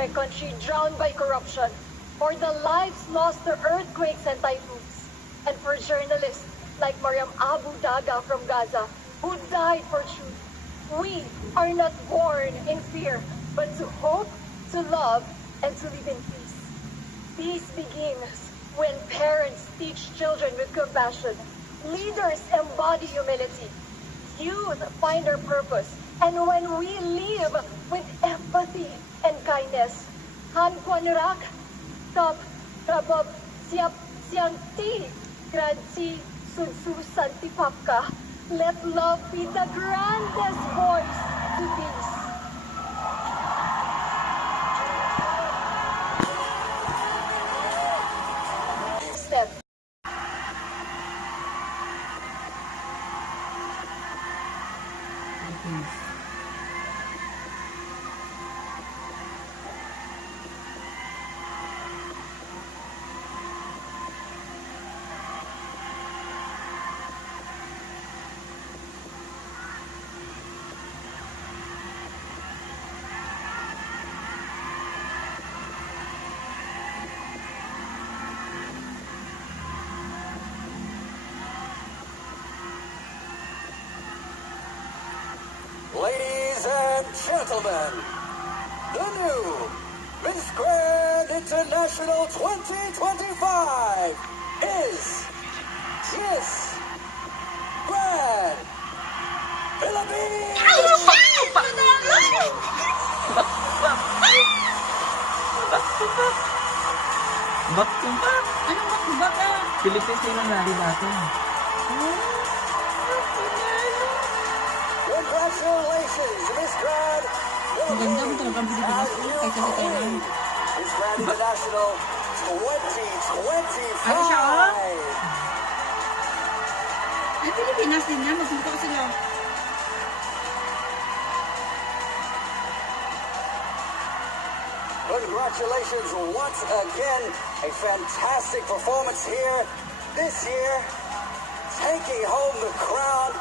my country drowned by corruption, for the lives lost to earthquakes and typhoons, and for journalists like Mariam Abu Daga from Gaza, who died for truth. We are not born in fear, but to hope, to love, and to live in peace. Peace begins when parents teach children with compassion, leaders embody humility, youth find their purpose, and when we live with empathy and kindness, Han Kwanrak, Kap, Rabab, Siap, Sianti, Gransi, Sudsu, Santipapka, let love be the grandest voice to peace. Step. Ladies and gentlemen, the new Miss Grand International 2025 is Miss Grand Philippines! Back to back. Anong back-to-back ah? Philippines na nari natin. Congratulations, Miss Grand Ang ganda mo talagang Pilipinas ko kaysa sa Thailand. Miss Grand International 2025! Ano siya, oh? Ay, Pilipinas din yan. Magpunta ko sila. Congratulations once again. A fantastic performance here this year. Taking home the crown